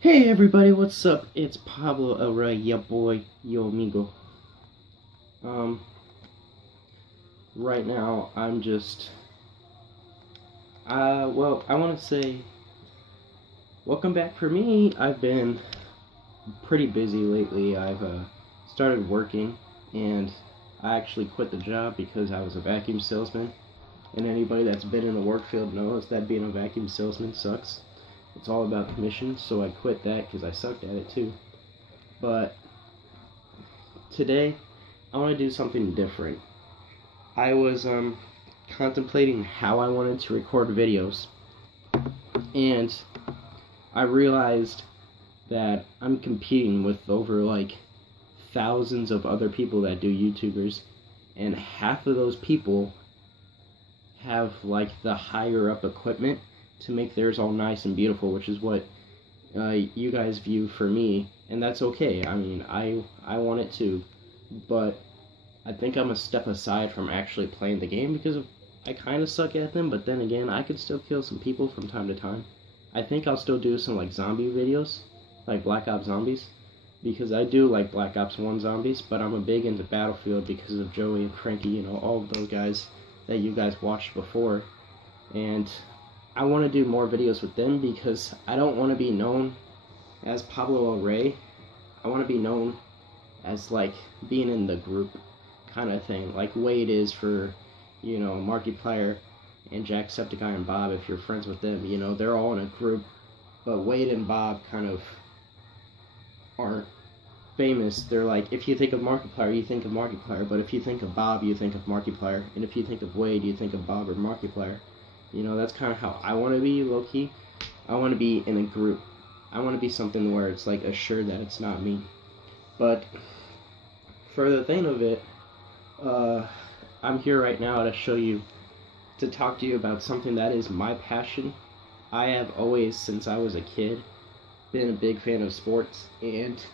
Hey everybody, what's up? It's Pablo El Rey, ya boy, yo amigo. Right now I'm just, I want to say, welcome back for me. I've been pretty busy lately. I've started working, and I actually quit the job because I was a vacuum salesman. And anybody that's been in the work field knows that being a vacuum salesman sucks. It's all about commission, so I quit that because I sucked at it too. But today, I want to do something different. I was contemplating how I wanted to record videos, and I realized that I'm competing with over like thousands of other people that do YouTubers, and half of those people have like the higher up equipment to make theirs all nice and beautiful, which is what you guys view for me, and that's okay. I mean, I want it too, but I think I'm a step aside from actually playing the game because I kind of suck at them, but then again, I could still kill some people from time to time. I think I'll still do some like zombie videos, like Black Ops Zombies, because I do like Black Ops 1 Zombies, but I'm a big into Battlefield because of Joey and Frankie, you know, all of those guys that you guys watched before, and I want to do more videos with them because I don't want to be known as Pablo El Rey. I want to be known as like being in the group kind of thing, like Wade is for, you know, Markiplier and Jacksepticeye and Bob. If you're friends with them, you know, they're all in a group, but Wade and Bob kind of aren't famous. They're like, if you think of Markiplier, you think of Markiplier, but if you think of Bob, you think of Markiplier, and if you think of Wade, you think of Bob or Markiplier. You know, that's kind of how I want to be, low-key. I want to be in a group. I want to be something where it's like assured that it's not me. But for the thing of it, I'm here right now to talk to you about something that is my passion. I have always, since I was a kid, been a big fan of sports, and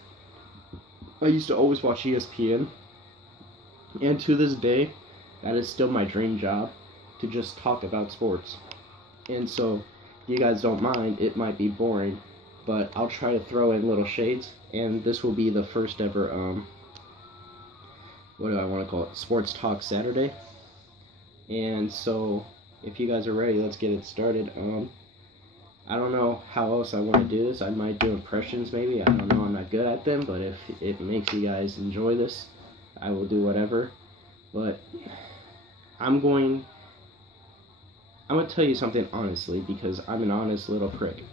I used to always watch ESPN, and to this day, that is still my dream job, to just talk about sports. And so, if you guys don't mind, it might be boring, but I'll try to throw in little shades, and this will be the first ever, what do I want to call it, Sports Talk Saturday. And so, if you guys are ready, let's get it started. I don't know how else I want to do this. I might do impressions maybe. I don't know, I'm not good at them, but if it makes you guys enjoy this, I will do whatever. But I'm going to tell you something honestly, because I'm an honest little prick.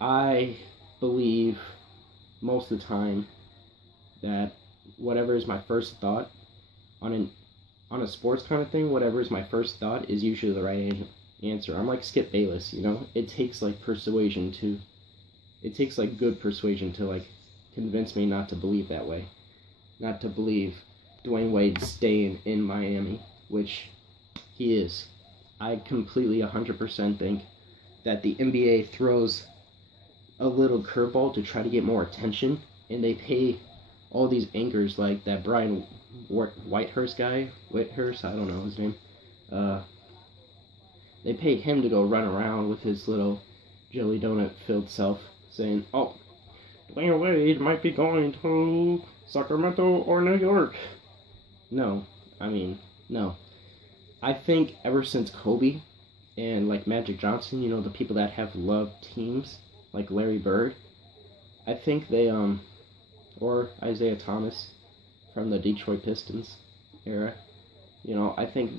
I believe most of the time that whatever is my first thought on a sports kind of thing, whatever is my first thought is usually the right answer. I'm like Skip Bayless, you know? It takes like good persuasion to like convince me not to believe that way. Not to believe Dwayne Wade's staying in Miami, which he is. I completely 100% think that the NBA throws a little curveball to try to get more attention, and they pay all these anchors like that Brian Whitehurst guy, I don't know his name, they pay him to go run around with his little jelly donut filled self saying, oh, Dwayne Wade might be going to Sacramento or New York. No. I think ever since Kobe and like Magic Johnson, you know, the people that have loved teams, like Larry Bird, I think they, or Isaiah Thomas from the Detroit Pistons era, you know, I think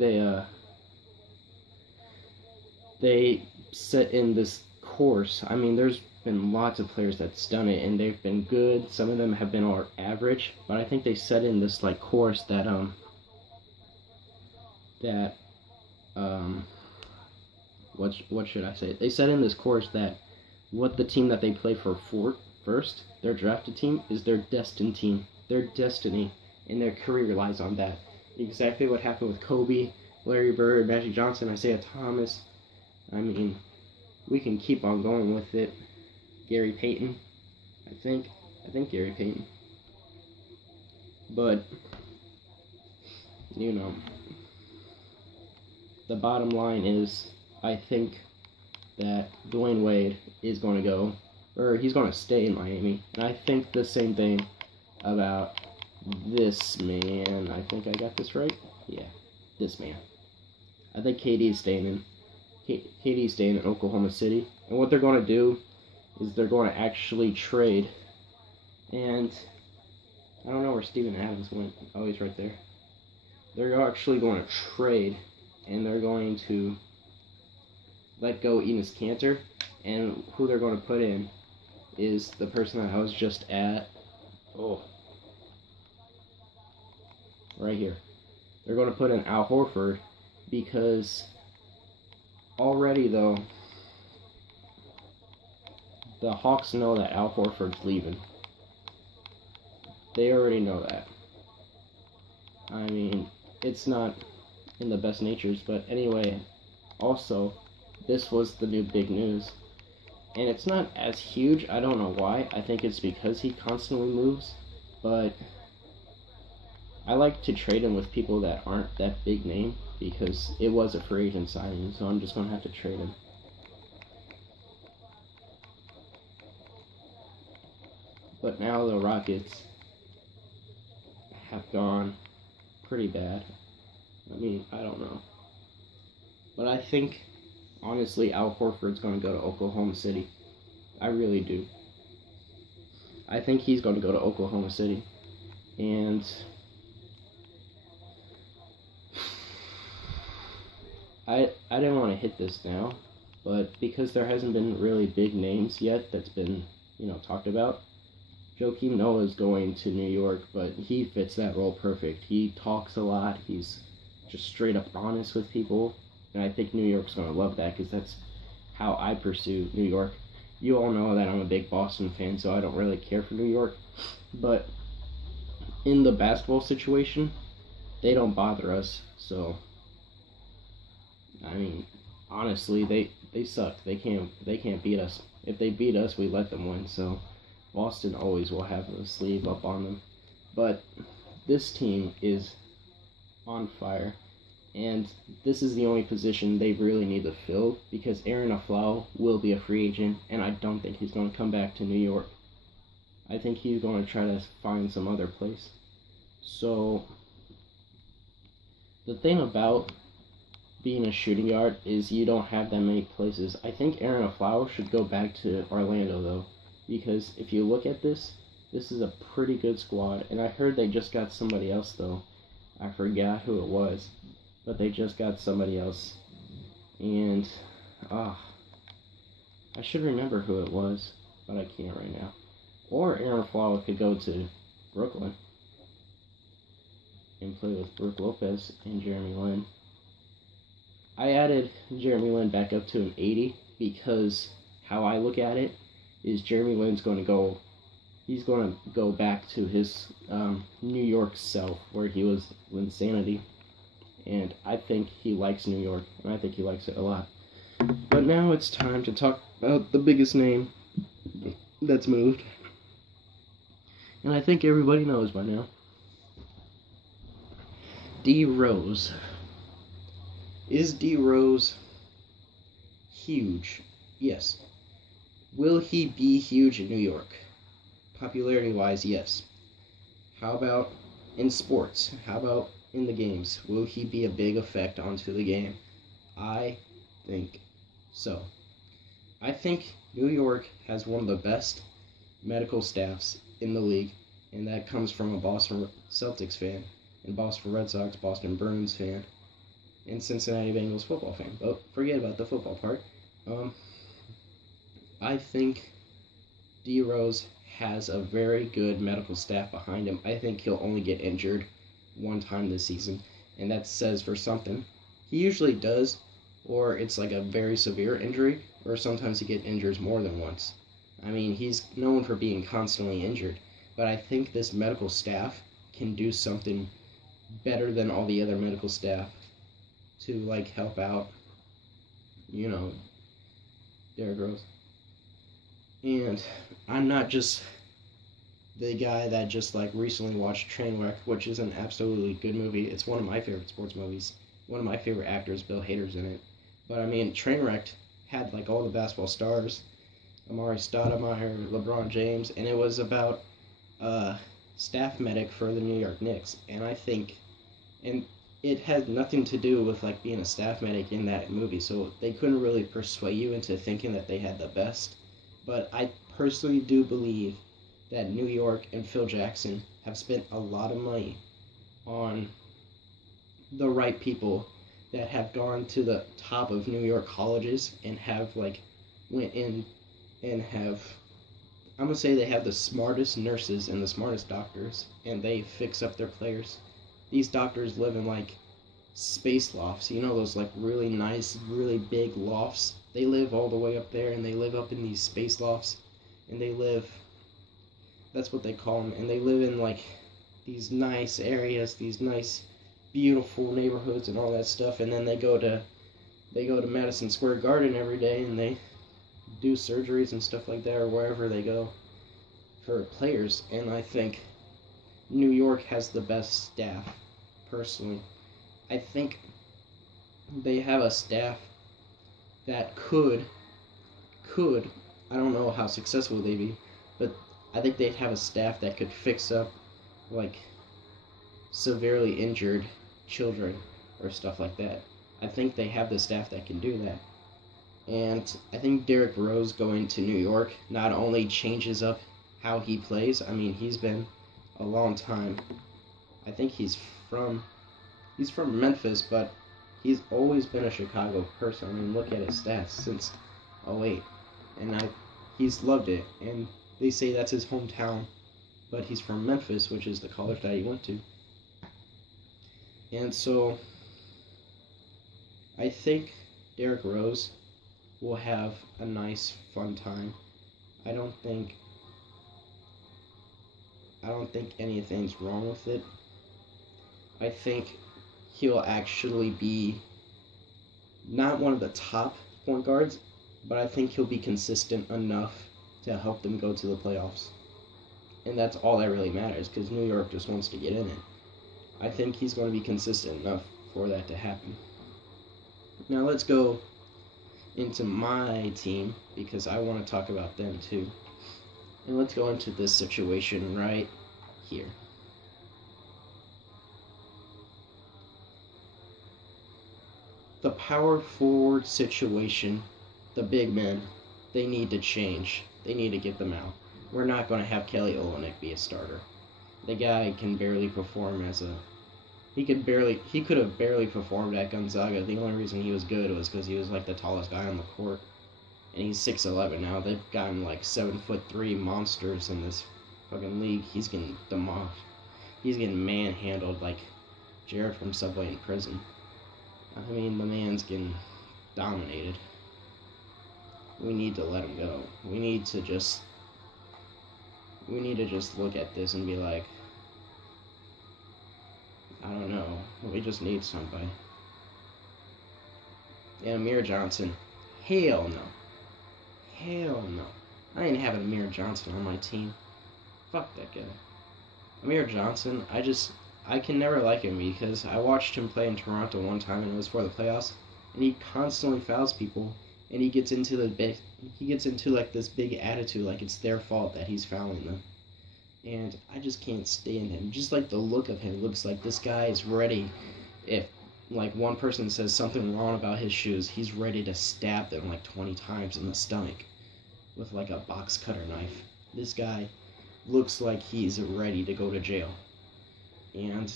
they set in this course. I mean, there's been lots of players that's done it, and they've been good. Some of them have been all average, but I think they set in this like course that what should I say? They set in this course that what the team that they play for first, their drafted team, is their destined team. Their destiny and their career lies on that. Exactly what happened with Kobe, Larry Bird, Magic Johnson, Isaiah Thomas. I mean, we can keep on going with it. Gary Payton, I think Gary Payton. But, you know, the bottom line is, I think that Dwayne Wade is going to go, or he's going to stay in Miami. And I think the same thing about this man. I think I got this right. Yeah, this man. I think KD's staying in Oklahoma City. And what they're going to do is they're going to actually trade. And I don't know where Steven Adams went. Oh, he's right there. They're actually going to trade, and they're going to let go Enes Kanter. And who they're going to put in is the person that I was just at. Oh. Right here. They're going to put in Al Horford because already, though, the Hawks know that Al Horford's leaving. They already know that. I mean, it's not in the best natures, but anyway, also, this was the new big news. And it's not as huge, I don't know why. I think it's because he constantly moves, but I like to trade him with people that aren't that big name because it was a free agent signing, so I'm just going to have to trade him. But now the Rockets have gone pretty bad. I mean, I don't know. But I think, honestly, Al Horford's going to go to Oklahoma City. I really do. I think he's going to go to Oklahoma City. And I didn't want to hit this now, but because there hasn't been really big names yet that's been, talked about, Joakim Noah is going to New York, but he fits that role perfect. He talks a lot. He's just straight up honest with people, and I think New York's going to love that because that's how I pursue New York. You all know that I'm a big Boston fan, so I don't really care for New York, but in the basketball situation, they don't bother us, so I mean, honestly, they suck. They can't beat us. If they beat us, we let them win, so Boston always will have the sleeve up on them. But this team is on fire, and this is the only position they really need to fill because Aaron Aflalo will be a free agent, and I don't think he's going to come back to New York. I think he's going to try to find some other place. So the thing about being a shooting guard is you don't have that many places. I think Aaron Aflalo should go back to Orlando, though, because if you look at this is a pretty good squad, and I heard they just got somebody else, though. I forgot who it was, but they just got somebody else, and I should remember who it was, but I can't right now. Or Aaron Aflalo could go to Brooklyn and play with Brook Lopez and Jeremy Lin. I added Jeremy Lin back up to an 80 because how I look at it is Jeremy Lin's going to go back to his New York self where he was Linsanity, and I think he likes New York, and I think he likes it a lot. But now it's time to talk about the biggest name that's moved, and I think everybody knows by now. D Rose. Is D Rose huge? Yes. Will he be huge in New York? Popularity-wise, yes. How about in sports? How about in the games? Will he be a big effect onto the game? I think so. I think New York has one of the best medical staffs in the league, and that comes from a Boston Celtics fan, and Boston Red Sox, Boston Bruins fan, and Cincinnati Bengals football fan. But forget about the football part. I think D Rose has a very good medical staff behind him. I think he'll only get injured one time this season, and that says for something. He usually does, or it's like a very severe injury, or sometimes he gets injured more than once. I mean, he's known for being constantly injured, but I think this medical staff can do something better than all the other medical staff to, like, help out, Derrick Rose. And I'm not just the guy that just, recently watched Trainwreck, which is an absolutely good movie. It's one of my favorite sports movies. One of my favorite actors, Bill Hader's in it. But, I mean, Trainwreck had like all the basketball stars, Amari Stoudemire, LeBron James, and it was about staff medic for the New York Knicks. And I think, and it had nothing to do with like being a staff medic in that movie, so they couldn't really persuade you into thinking that they had the best. But I personally do believe that New York and Phil Jackson have spent a lot of money on the right people that have gone to the top of New York colleges and have like went in and have, I'm gonna say they have the smartest nurses and the smartest doctors, and they fix up their players. These doctors live in like space lofts, you know, those like really nice, really big lofts. They live all the way up there, and they live up in these space lofts, and they live, that's what they call them, and they live in like these nice areas, these nice beautiful neighborhoods and all that stuff, and then they go to Madison Square Garden every day, and they do surgeries and stuff like that, or wherever they go for players. And I think New York has the best staff, personally. I think they have a staff that could, I don't know how successful they'd be, but I think they'd have a staff that could fix up like severely injured children or stuff like that. I think they have the staff that can do that. And I think Derrick Rose going to New York not only changes up how he plays, I mean, he's been a long time, I think he's from Memphis, but he's always been a Chicago person. I mean, look at his stats since '08, and he's loved it, and they say that's his hometown, but he's from Memphis, which is the college that he went to. And so I think Derrick Rose will have a nice, fun time. I don't think anything's wrong with it. I think he'll actually be not one of the top point guards, but I think he'll be consistent enough to help them go to the playoffs. And that's all that really matters, because New York just wants to get in it. I think he's going to be consistent enough for that to happen. Now let's go into my team, because I want to talk about them too. And let's go into this situation right here. The power forward situation, the big men, they need to change. They need to get them out. We're not going to have Kelly Olynyk be a starter. The guy can barely perform as a... He could have barely performed at Gonzaga. The only reason he was good was because he was like the tallest guy on the court. And he's 6'11". Now they've gotten like 7'3" monsters in this fucking league. He's getting demolished. He's getting manhandled like Jared from Subway in prison. I mean, the man's getting dominated. We need to let him go. We need to just look at this and be like, I don't know. We just need somebody. And Amir Johnson, hell no. Hell no. I ain't having Amir Johnson on my team. Fuck that guy. Amir Johnson, I can never like him, because I watched him play in Toronto one time, and it was for the playoffs, and he constantly fouls people, and he gets into like this big attitude, like it's their fault that he's fouling them. And I just can't stand him. Just like the look of him looks like this guy is ready. If like one person says something wrong about his shoes, he's ready to stab them like 20 times in the stomach with like a box cutter knife. This guy looks like he's ready to go to jail. And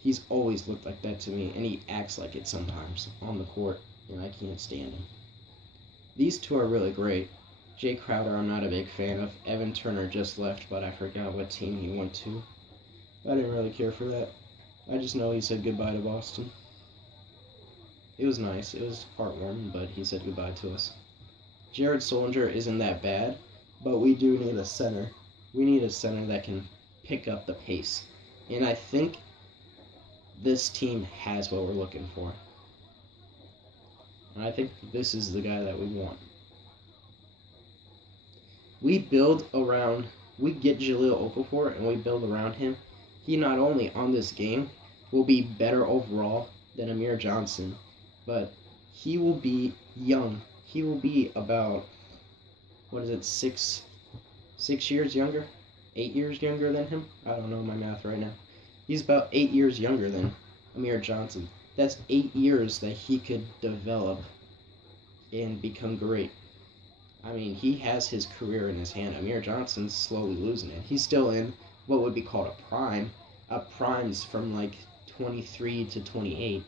he's always looked like that to me, and he acts like it sometimes on the court, and I can't stand him. These two are really great. Jay Crowder, I'm not a big fan of. Evan Turner just left, but I forgot what team he went to. I didn't really care for that. I just know he said goodbye to Boston. It was nice. It was heartwarming, but he said goodbye to us. Jared Solinger isn't that bad, but we do need a center. We need a center that can pick up the pace. And I think this team has what we're looking for. And I think this is the guy that we want. We get Jahlil Okafor and we build around him. He not only on this game will be better overall than Amir Johnson, but he will be young he will be about, what is it, 6 years younger? 8 years younger than him? I don't know my math right now. He's about 8 years younger than Amir Johnson. That's 8 years that he could develop and become great. I mean, he has his career in his hand. Amir Johnson's slowly losing it. He's still in what would be called a prime. A prime's from like 23 to 28.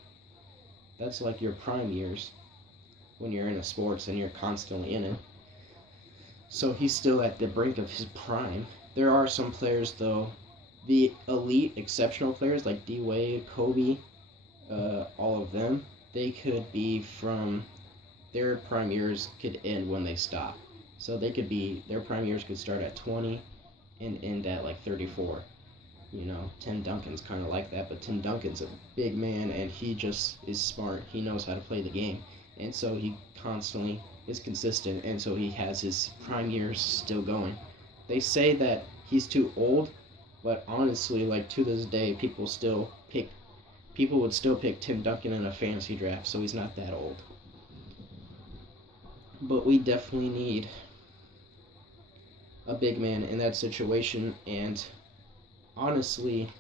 That's like your prime years when you're in a sports and you're constantly in it. So he's still at the brink of his prime. There are some players, though, the elite, exceptional players like D-Wade, Kobe, all of them, they could be from their prime years could end when they stop. So they could be, their prime years could start at 20 and end at like 34. You know, Tim Duncan's kind of like that, but Tim Duncan's a big man and he just is smart. He knows how to play the game. And so he constantly is consistent, and so he has his prime years still going. They say that he's too old, but honestly, like to this day, people would still pick Tim Duncan in a fantasy draft, so he's not that old. But we definitely need a big man in that situation, and honestly,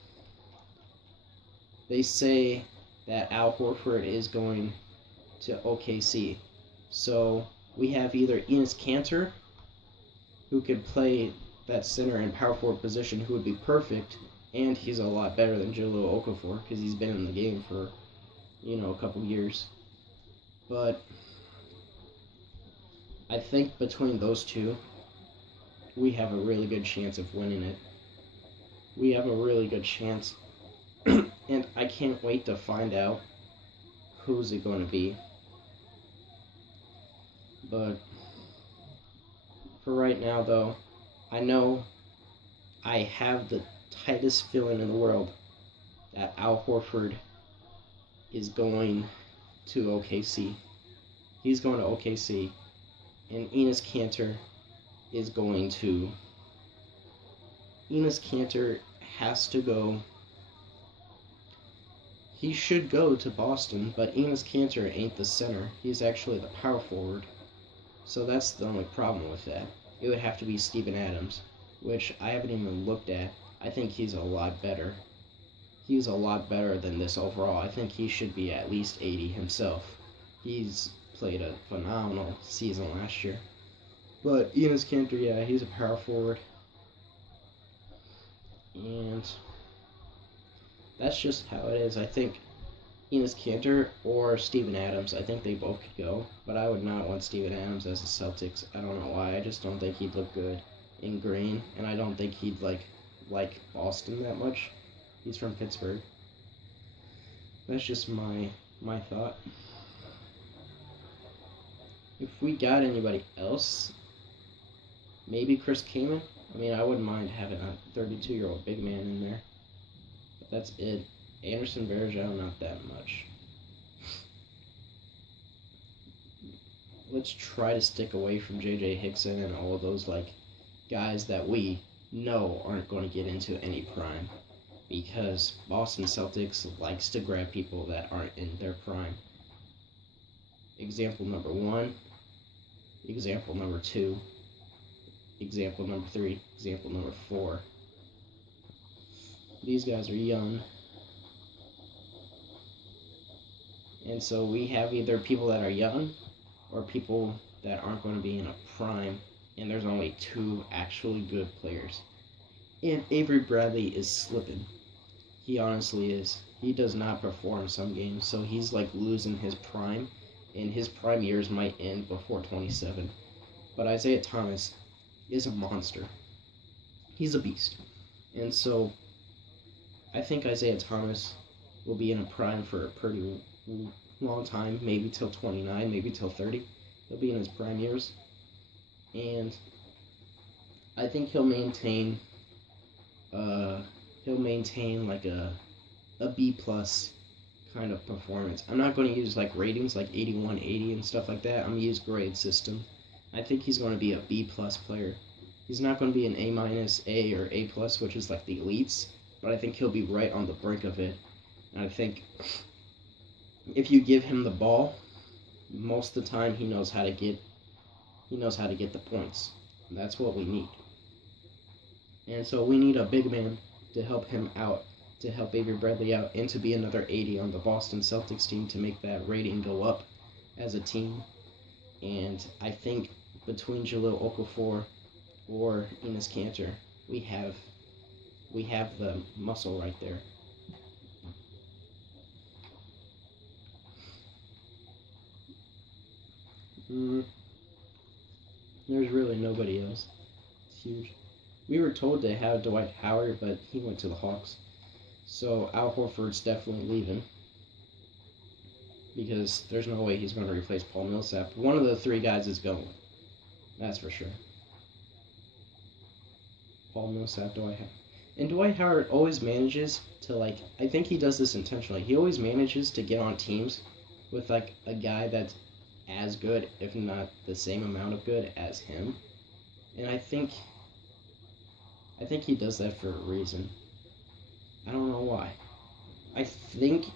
they say that Al Horford is going to OKC. So we have either Enes Kanter, who could play that center and power forward position, who would be perfect, and he's a lot better than Jahlil Okafor because he's been in the game for, a couple years. But I think between those two, we have a really good chance of winning it. We have a really good chance, and I can't wait to find out who's it going to be. But for right now, though, I know I have the tightest feeling in the world that Al Horford is going to OKC. He's going to OKC, and Enes Kanter is going to... Enes Kanter has to go... He should go to Boston, but Enes Kanter ain't the center. He's actually the power forward. So that's the only problem with that. It would have to be Steven Adams, which I haven't even looked at. I think he's a lot better. He's a lot better than this overall. I think he should be at least 80 himself. He's played a phenomenal season last year. But Enes Kanter, yeah, he's a power forward. And that's just how it is. I think Enes Kanter or Steven Adams, I think they both could go. But I would not want Steven Adams as the Celtics. I don't know why. I just don't think he'd look good in green. And I don't think he'd like Boston that much. He's from Pittsburgh. That's just my thought. If we got anybody else, maybe Chris Kaman. I mean, I wouldn't mind having a 32-year-old big man in there. But that's it. Anderson Varejao, not that much. Let's try to stick away from J.J. Hickson and all of those guys that we know aren't going to get into any prime. Because Boston Celtics likes to grab people that aren't in their prime. Example number 1. Example number 2. Example number 3. Example number 4. These guys are young. And so we have either people that are young or people that aren't going to be in a prime. And there's only 2 actually good players. And Avery Bradley is slipping. He honestly is. He does not perform some games, so he's losing his prime, and his prime years might end before 27. But Isaiah Thomas is a monster. He's a beast. And so I think Isaiah Thomas will be in a prime for a pretty long time, maybe till 29, maybe till 30. He'll be in his prime years. And I think he'll maintain a B plus kind of performance. I'm not going to use ratings like 81, 80 and stuff like that. I'm going to use grade system. I think he's going to be a B plus player. He's not going to be an A minus, A, or A plus, which is the elites, but I think he'll be right on the brink of it. And I think if you give him the ball, most of the time he knows how to get the points. And that's what we need. And so we need a big man to help him out, to help Avery Bradley out, and to be another 80 on the Boston Celtics team to make that rating go up as a team. And I think between Jahlil Okafor or Enes Kanter, we have the muscle right there. There's really nobody else. It's huge. We were told to have Dwight Howard, but he went to the Hawks. So Al Horford's definitely leaving, because there's no way he's going to replace Paul Millsap. One of the three guys is going. That's for sure. Paul Millsap, Dwight Howard. And Dwight Howard always manages to, like, I think he does this intentionally. He always manages to get on teams with, like, a guy that's as good, if not the same amount of good as him. And I think he does that for a reason. I don't know why. I think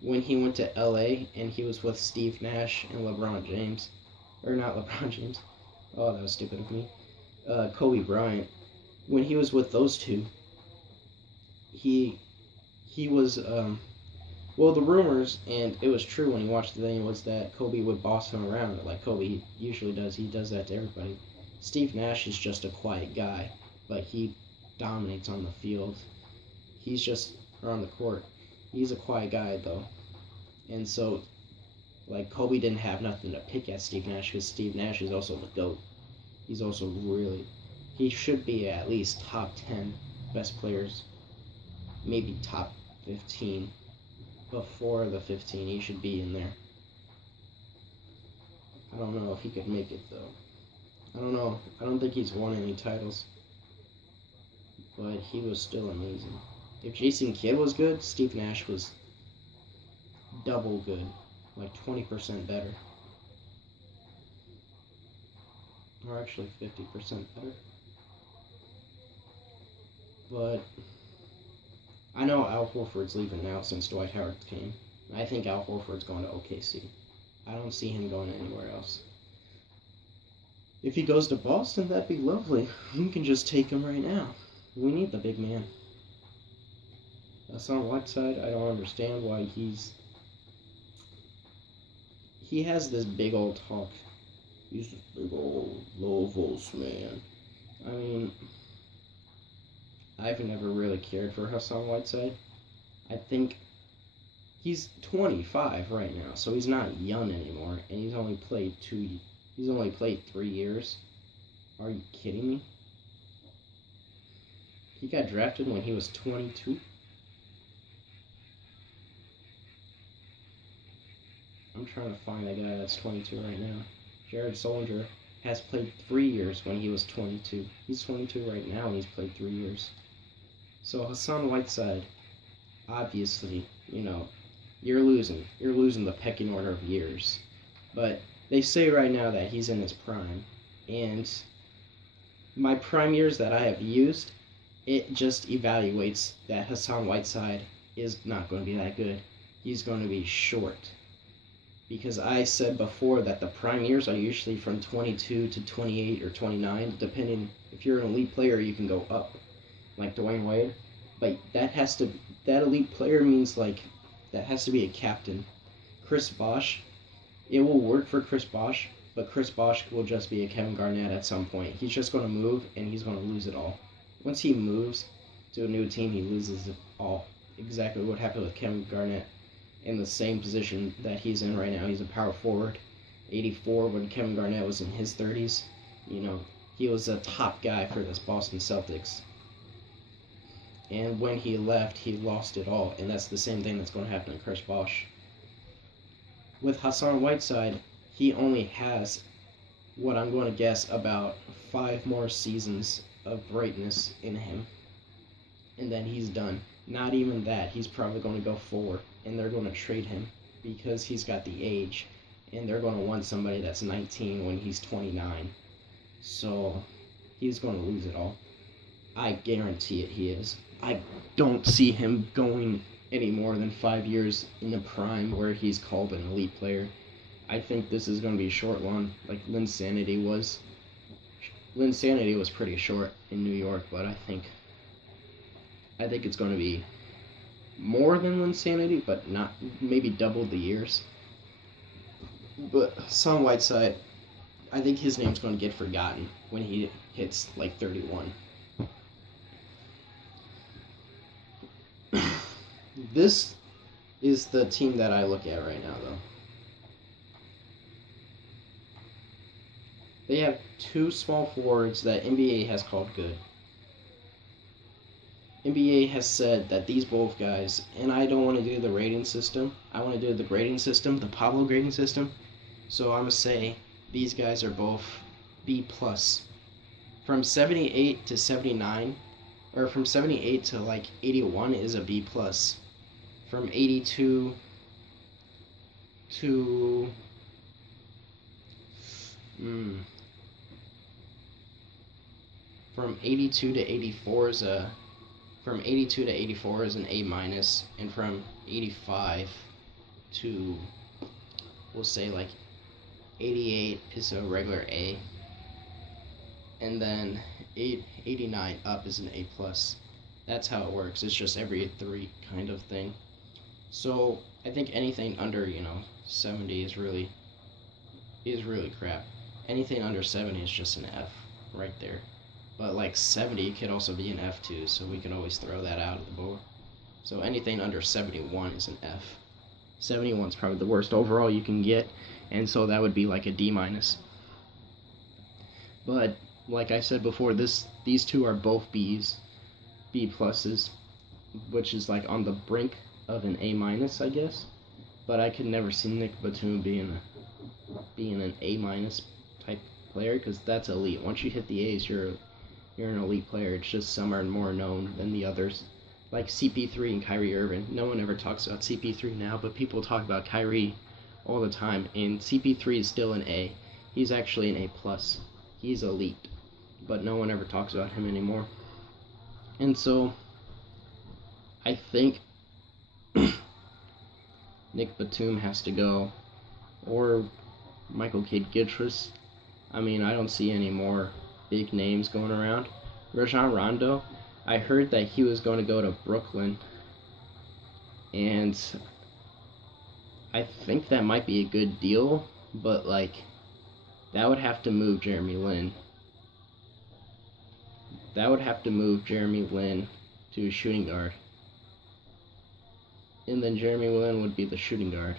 when he went to LA and he was with Steve Nash and LeBron James, or not LeBron James, oh, that was stupid of me, Kobe Bryant, when he was with those two, he was, well, the rumors, and it was true when he watched the thing, was that Kobe would boss him around, like Kobe usually does. He does that to everybody. Steve Nash is just a quiet guy, but he dominates on the field. He's just on the court. He's a quiet guy, though. And so, like, Kobe didn't have nothing to pick at Steve Nash, because Steve Nash is also the GOAT. He's also really, he should be at least top 10 best players, maybe top 15. Before the 15, he should be in there. I don't know if he could make it, though. I don't know. I don't think he's won any titles. But he was still amazing. If Jason Kidd was good, Steve Nash was double good. Like 20% better. Or actually 50% better. But I know Al Horford's leaving now since Dwight Howard came. I think Al Horford's going to OKC. I don't see him going anywhere else. If he goes to Boston, that'd be lovely. We can just take him right now. We need the big man. Hassan Whiteside, I don't understand why he has this big old talk. He's this big old low voice man. I mean, I've never really cared for Hassan Whiteside. I think he's 25 right now, so he's not young anymore, and he's only played 3 years. Are you kidding me? He got drafted when he was 22. I'm trying to find a guy that's 22 right now. Jared Solinger has played 3 years when he was 22. He's 22 right now, and he's played 3 years. So Hassan Whiteside, obviously, you know, you're losing. You're losing the pecking order of years. But they say right now that he's in his prime. And my prime years that I have used, it just evaluates that Hassan Whiteside is not going to be that good. He's going to be short. Because I said before that the prime years are usually from 22 to 28 or 29, depending. If you're an elite player, you can go up, like Dwayne Wade. But that elite player means, like, that has to be a captain. Chris Bosh, it will work for Chris Bosh, but Chris Bosh will just be a Kevin Garnett at some point. He's just going to move, and he's going to lose it all. Once he moves to a new team, he loses it all. Exactly what happened with Kevin Garnett. In the same position that he's in right now. He's a power forward. 84 when Kevin Garnett was in his 30s. You know, he was a top guy for this Boston Celtics. And when he left, he lost it all. And that's the same thing that's going to happen to Chris Bosh. With Hassan Whiteside, he only has, what I'm going to guess, about 5 more seasons of greatness in him. And then he's done. Not even that. He's probably going to go 4. And they're going to trade him because he's got the age, and they're going to want somebody that's 19 when he's 29. So he's going to lose it all. I guarantee it he is. I don't see him going any more than 5 years in the prime where he's called an elite player. I think this is going to be a short one, like Linsanity was. Linsanity was pretty short in New York, but I think it's going to be more than Linsanity, but not maybe double the years. But Son Whiteside, I think his name's going to get forgotten when he hits like 31. This is the team that I look at right now, though. They have two small forwards that NBA has called good. NBA has said that these both guys, and I don't want to do the rating system. I want to do the grading system, the Pablo grading system. So I'm going to say these guys are both B+. From 78 to 79, or from 78 to like 81 is a B+. From 82 to from 82 to 84 is a from 82 to 84 is an A-, and from 85 to, we'll say like 88 is a regular A, and then 89 up is an A+. That's how it works. It's just every 3 kind of thing. So I think anything under 70 is really crap. Anything under 70 is just an F right there. But like 70 could also be an F too, so we can always throw that out of the board. So anything under 71 is an F. 71 is probably the worst overall you can get, and so that would be like a D-. But like I said before, these two are both B's, B+, which is like on the brink of an A-, I guess. But I could never see Nick Batum being an A- type player, because that's elite. Once you hit the A's, you're an elite player. It's just some are more known than the others. Like CP3 and Kyrie Irving. No one ever talks about CP3 now, but people talk about Kyrie all the time. And CP3 is still an A. He's actually an A+. He's elite. But no one ever talks about him anymore. And so, I think Nick Batum has to go. Or Michael Kidd-Gilchrist. I mean, I don't see any more big names going around. Rajon Rondo, I heard that he was going to go to Brooklyn, and I think that might be a good deal, but like that would have to move Jeremy Lin. That would have to move Jeremy Lin to a shooting guard, and then Jeremy Lin would be the shooting guard.